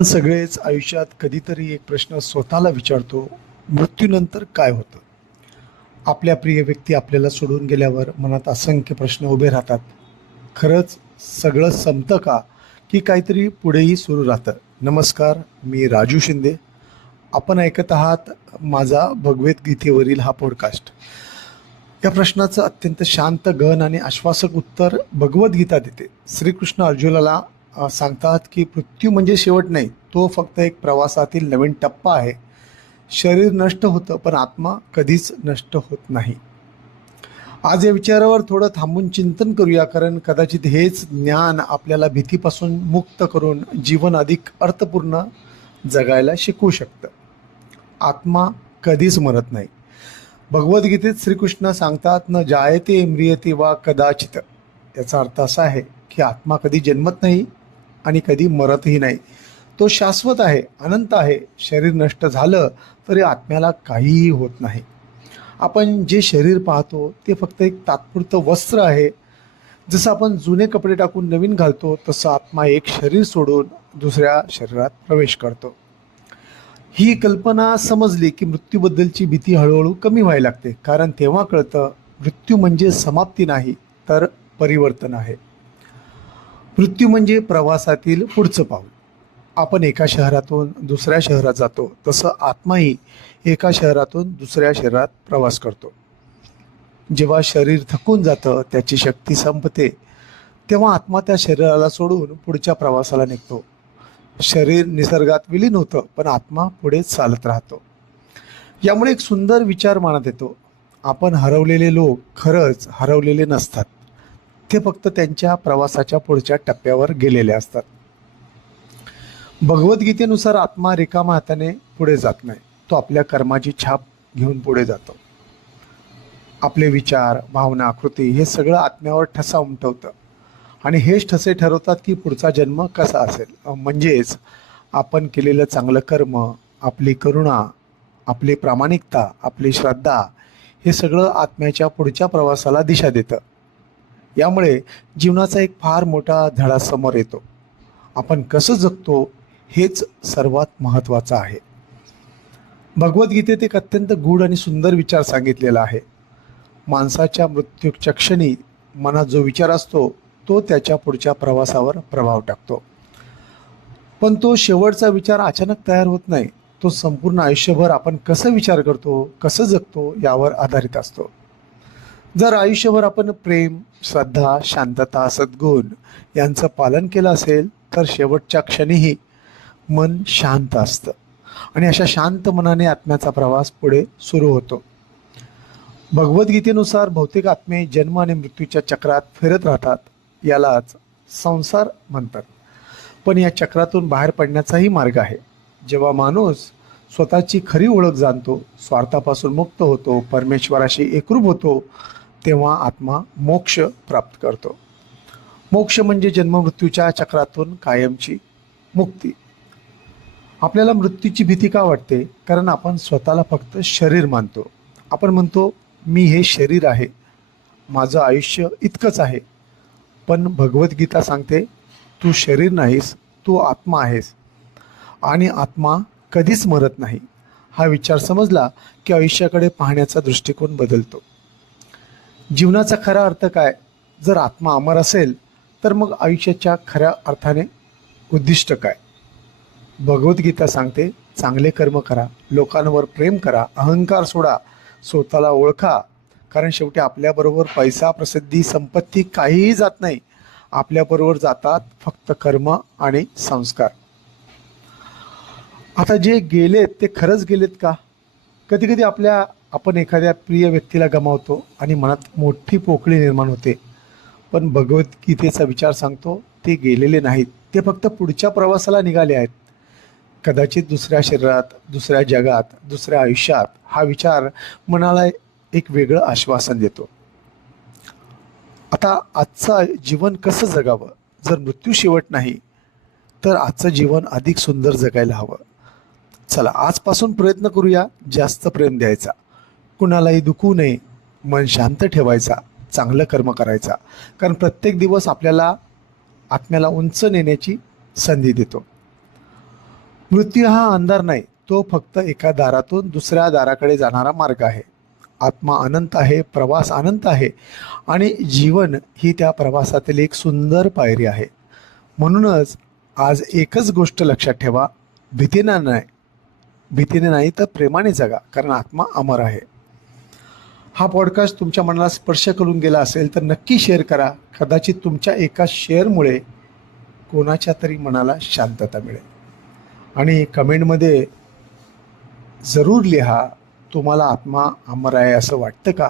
सगळेच आयुष्यात कधीतरी एक प्रश्न स्वतःला विचारतो, मृत्यूनंतर काय होतं? आपल्या प्रिय व्यक्ती आपल्याला सोडून गेल्यावर मनात असंख्य प्रश्न उभे राहतात. खरंच सगळं संपतं का? की काहीतरी पुढेही सुरू राहतं? नमस्कार, मी राजू शिंदे. आपण ऐकत आहात माझा भगवद्गीतेवरील हा पॉडकास्ट. या प्रश्नाचं अत्यंत शांत, गहन आणि आश्वासक उत्तर भगवद्गीता देते. श्रीकृष्ण अर्जुनाला सांगतात की मृत्यू म्हणजे शेवट नाही, तो फक्त एक प्रवासातील नवीन टप्पा आहे. शरीर नष्ट होतं पण आत्मा कधीच नष्ट होत नाही. आज या विचारावर थोडं थांबून चिंतन करूया, कारण कदाचित हेच ज्ञान आपल्याला भीतीपासून मुक्त करून जीवन अधिक अर्थपूर्ण जगायला शिकवू शकतं. आत्मा कधीच मरत नाही. भगवद्गीतेत श्रीकृष्ण सांगतात, न जायते म्रियते वा कदाचित. याचा अर्थ असा आहे की आत्मा कधी जन्मत नाही आणि कधी मरतही नाही. तो शाश्वत आहे, अनंत आहे. शरीर नष्ट झालं तरी आत्म्याला काहीही होत नाही. आपण जे शरीर पाहतो ते फक्त एक तात्पुरतं वस्त्र आहे. जसं आपण जुने कपडे टाकून नवीन घालतो, तसं आत्मा एक शरीर सोडून दुसऱ्या शरीरात प्रवेश करतो. ही कल्पना समजली की मृत्यूबद्दलची भीती हळूहळू कमी व्हायला लागते, कारण तेव्हा कळतं मृत्यू म्हणजे समाप्ती नाही, तर परिवर्तन आहे. मृत्यू म्हणजे प्रवासातील पुढचं पाऊल. आपण एका शहरातून दुसऱ्या शहरात जातो, तसं आत्माही एका शहरातून दुसऱ्या शहरात प्रवास करतो. जेव्हा शरीर थकून जातं, त्याची शक्ती संपते, तेव्हा आत्मा त्या शरीराला सोडून पुढच्या प्रवासाला निघतो. शरीर निसर्गात विलीन होतं पण आत्मा पुढे चालत राहतो. यामुळे एक सुंदर विचार मनात येतो. आपण हरवलेले लोक खरंच हरवलेले नसतात, ते फक्त त्यांच्या प्रवासाच्या पुढच्या टप्प्यावर गेलेले असतात. भगवद्गीतेनुसार आत्मा रिकामा हाताने पुढे जात नाही, तो आपल्या कर्माची छाप घेऊन पुढे जातो. आपले विचार, भावना, कृती हे सगळं आत्म्यावर ठसा उमटवतं आणि हेच ठसे ठरवतात की पुढचा जन्म कसा असेल. म्हणजेच आपण केलेलं चांगलं कर्म, आपली करुणा, आपली प्रामाणिकता, आपली श्रद्धा हे सगळं आत्म्याच्या पुढच्या प्रवासाला दिशा देतं. यामुळे जीवनाचा एक फार मोठा धडा समोर येतो. आपण कसं जगतो हेच सर्वात महत्त्वाचं आहे. भगवद्गीतेत एक अत्यंत गूढ आणि सुंदर विचार सांगितलेला आहे. माणसाच्या मृत्यूच्या क्षणी मनात जो विचार असतो तो त्याच्या पुढच्या प्रवासावर प्रभाव टाकतो. पण तो शेवटचा विचार अचानक तयार होत नाही. तो संपूर्ण आयुष्यभर आपण कसं विचार करतो, कसं जगतो यावर आधारित असतो. जर आयुष्यभर आपण प्रेम, श्रद्धा, शांतता, सद्गुण यांचं पालन केलं असेल, तर शेवटच्या क्षणीही मन शांत असतं आणि अशा शांत मनाने आत्म्याचा प्रवास पुढे सुरू होतो. भगवद्गीतेनुसार बहुतेक आत्मे जन्म आणि मृत्यूच्या चक्रात फिरत राहतात. यालाच संसार म्हणतात. पण या चक्रातून बाहेर पडण्याचाही मार्ग आहे. जेव्हा माणूस स्वतःची खरी ओळख जाणतो, स्वार्थापासून मुक्त होतो, परमेश्वराशी एकरूप होतो, तेव्हा आत्मा मोक्ष प्राप्त करतो. मोक्ष म्हणजे जन्ममृत्यूच्या चक्रातून कायमची मुक्ती. आपल्याला मृत्यूची भीती का वाटते? कारण आपण स्वतःला फक्त शरीर मानतो. आपण म्हणतो, मी हे शरीर आहे, माझं आयुष्य इतकंच आहे. पण भगवद्गीता सांगते, तू शरीर नाहीस, तू आत्मा आहेस आणि आत्मा कधीच मरत नाही. हा विचार समजला की आयुष्याकडे पाहण्याचा दृष्टिकोन बदलतो. जीवनाचा खरा अर्थ काय? जर आत्मा अमर असेल तर मग आयुष्याच्या खऱ्या अर्थाने उद्दिष्ट काय? भगवद्गीता सांगते, चांगले कर्म करा, लोकांवर प्रेम करा, अहंकार सोडा, स्वतःला ओळखा. कारण शेवटी आपल्याबरोबर पैसा, प्रसिद्धी, संपत्ती काहीही जात नाही. आपल्याबरोबर जातात फक्त कर्म आणि संस्कार. आता जे गेलेत ते खरंच गेलेत का? कधी कधी आपण एखाद्या प्रिय व्यक्तीला गमावतो आणि मनात मोठी पोकळी निर्माण होते. पण भगवद्गीतेचा विचार सांगतो, ते गेलेले नाहीत, ते फक्त पुढच्या प्रवासाला निघाले आहेत. कदाचित दुसऱ्या शरीरात, दुसऱ्या जगात, दुसऱ्या आयुष्यात. हा विचार मनाला एक वेगळं आश्वासन देतो. आता आजचं जीवन कसं जगावं? जर मृत्यू शेवट नाही, तर आजचं जीवन अधिक सुंदर जगायला हवं. चला आजपासून प्रयत्न करूया जास्त प्रेम द्यायचा, कुणालाही दुखवू नये, मन शांत ठेवायचा, चांगलं कर्म करायचा. कारण प्रत्येक दिवस आपल्याला आत्म्याला उंच नेण्याची संधी देतो. मृत्यू हा अंधार नाही, तो फक्त एका दारातून दुसऱ्या दाराकडे जाणारा मार्ग आहे. आत्मा अनंत आहे, प्रवास अनंत आहे आणि जीवन ही त्या प्रवासातील एक सुंदर पायरी आहे. म्हणूनच आज एकच गोष्ट लक्षात ठेवा, भीतीने नाही तर प्रेमाने जगा, कारण आत्मा अमर आहे. हा पॉडकास्ट तुमच्या मनाला स्पर्श करून गेला असेल तर नक्की शेअर करा. कदाचित तुमच्या एका शेअरमुळे कोणाच्या तरी मनाला शांतता मिळेल. आणि कमेंटमध्ये जरूर लिहा, तुम्हाला आत्मा अमर आहे असं वाटतं का?